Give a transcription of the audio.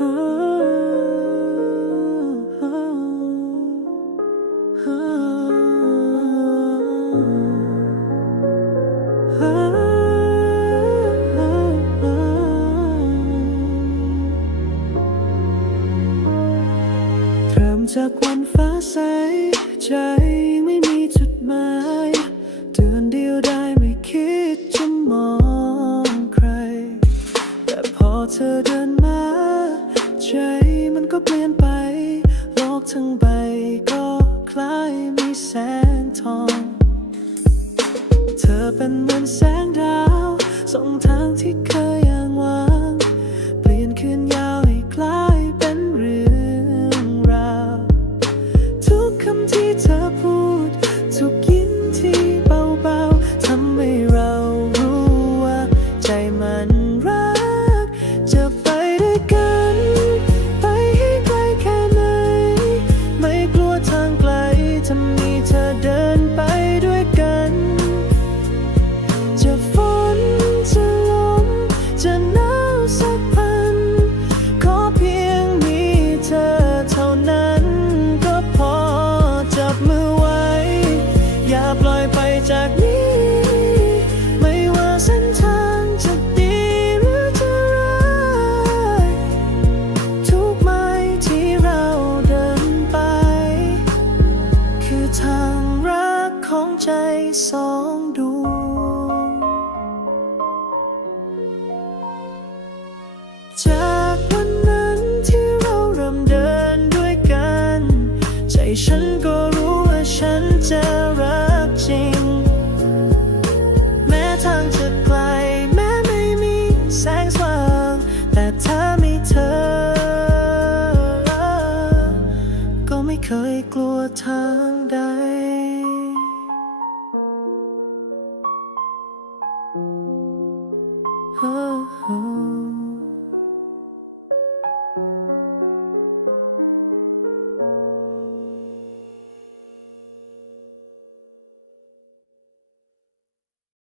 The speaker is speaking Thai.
เริ่มจากวันฟ้าใส ใจไม่มีจุดหมายเดือนเดียวได้ไม่คิดจะมองใคร แต่พอเธอเดินมา ใจมันก็เปลี่ยนไป โลกทั้งใบก็คล้ายมีแสงทอง เธอเป็นเหมือนแสงดาวส่องทางที่เคยยังวาง เปลี่ยนคืนยาวให้คล้ายเป็นเรื่องราว ทุกคำที่เธอพูด ทุกยิ้มที่เบาๆทำให้เรารู้ว่าใจมัน จากวันนั้นที่เราเริ่มเดินด้วยกัน ใจฉันก็รู้ว่าฉันจะรักจริง แม้ทางจะไกล แม้ไม่มีแสงสว่าง แต่ถ้ามีเธอ ก็ไม่เคยกลัวทางใด Oh, oh.